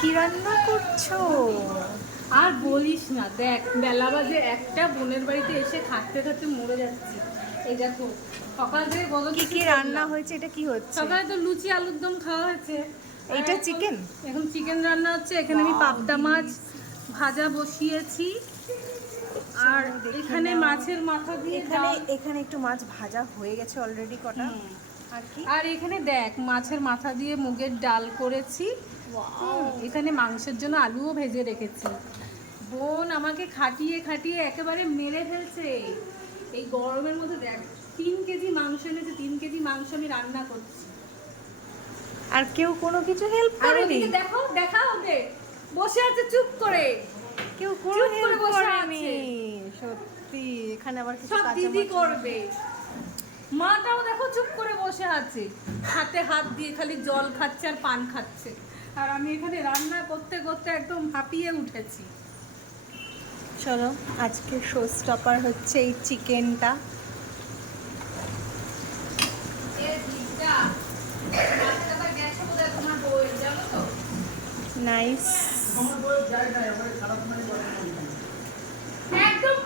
কি রান্না করছো? আর বলিস না, দেখ বেলা বাজে একটা, বোনের বাড়িতে এসে খাটতে খাটতে মরে যাচ্ছি। এই দেখো, সকাল থেকে কত কি কিছু কি রান্না করলাম। হয়েছে? এটা কি হচ্ছে? সকালে তো লুচি আলুর দম খাওয়া হয়েছে। আর এইটা চিকেন? এখন চিকেন রান্না হচ্ছে। এখানে আমি Wow, পাবদা মাছ delicious. ভাজা বসিয়েছি। আর চলো দেখে এখানে নাও। মাছের মাথা দিয়ে এখানে ডাল। এখানে একটু মাছ ভাজা হয়ে গেছে অলরেডি কটা। হুম। আর কি? আর এখানে দেখ, মাছের মাথা দিয়ে মুগের ডাল করেছি। ওয়াও। এখানে মাংসের জন্য আলুও ভেজে রেখেছি। বোন আমাকে খাটিয়ে খাটিয়ে একেবারে মেরে ফেলছে। এই গরমের মধ্যে দেখ, 3 কেজি মাংস এনেছে, 3 কেজি মাংস আমি রান্না করছি। আর কেউ কোনো কিছু হেল্প আর করেনি? ওদিকে দেখো, দেখা ওকে বসে আছে চুপ করে। কেউ কোনো চুপ করে হেল্প বসে করেনি। আছে। সত্যি এখানে আবার কিছু সব কাঁচা দিদি মাছ করবে। মাটাও দেখো চুপ করে বসে আছে, হাতে হাত দিয়ে খালি জল খাচ্ছে আর পান খাচ্ছে। আর আমি এখানে রান্না করতে করতে একদম হাঁপিয়ে উঠেছি। চলো, আজকে শো স্টপার হচ্ছে এই চিকেনটা। নাইস। একদম